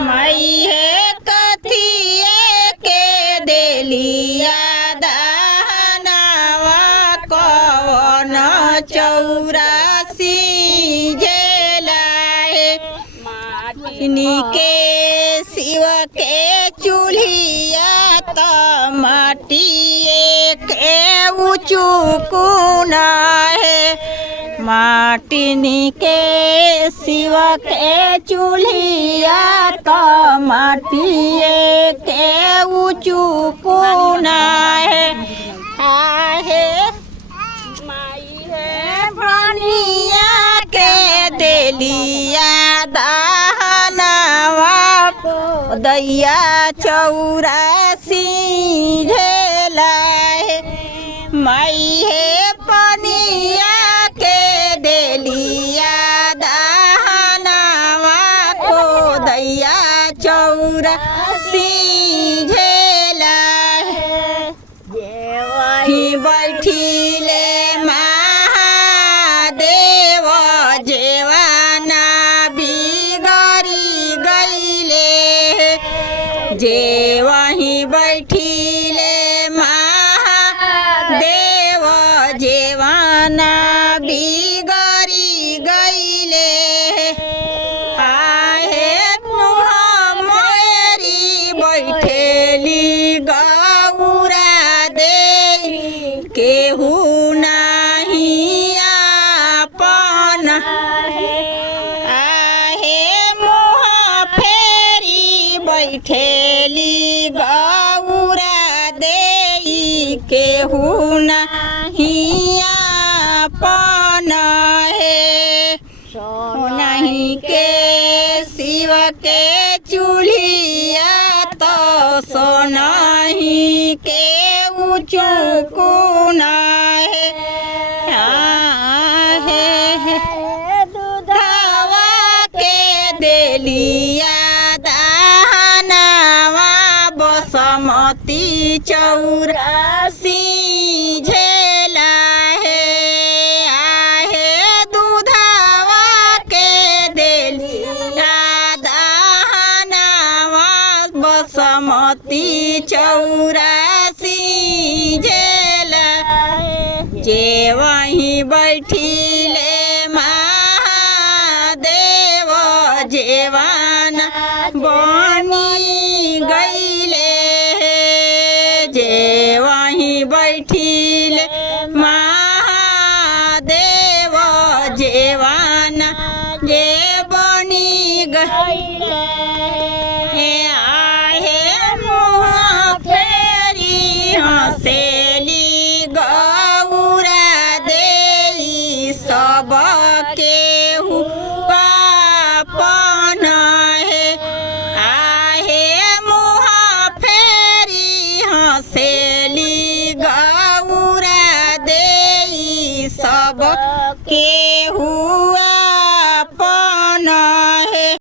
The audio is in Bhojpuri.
माई है कथिए के देलिया दानवा कवन चौरासी झेलाए माटिनी के शिव के चूल्हिया त माटिए के उचुकुना है माटिनी के शिव के चूल्हिया तो माटिए के उचुकुना है आहे माई है भनिया के देलिया दानवा दैया चौरासी झेलाए माई है पनिया के देलिया दानवा को दैया चौरासी झेलाए ही बैठिले महादेव जेवाना बिगड़ी गईले जे वहीं बैठिले महादेव जेवाना बिगड़ी गईले आहे मोरी बैठेली गौरा दे केहू नहीं आपन आहे मोह फेरी बैठेली गौरा दे केहू नहीं आपन है नहीं के शिव के चूल्हिया तो सोनाही के उचुकुना है दूधवा के देलिया दानवा बसमती चौरासी झेला है आहे दूधवा के देलिया दानवा बसमती चौरासी झेला जे वहीं बैठिले महादेव जेवाना बनी गईले जे वहीं बैठिले महादेव जेवाना जे बनी गईले।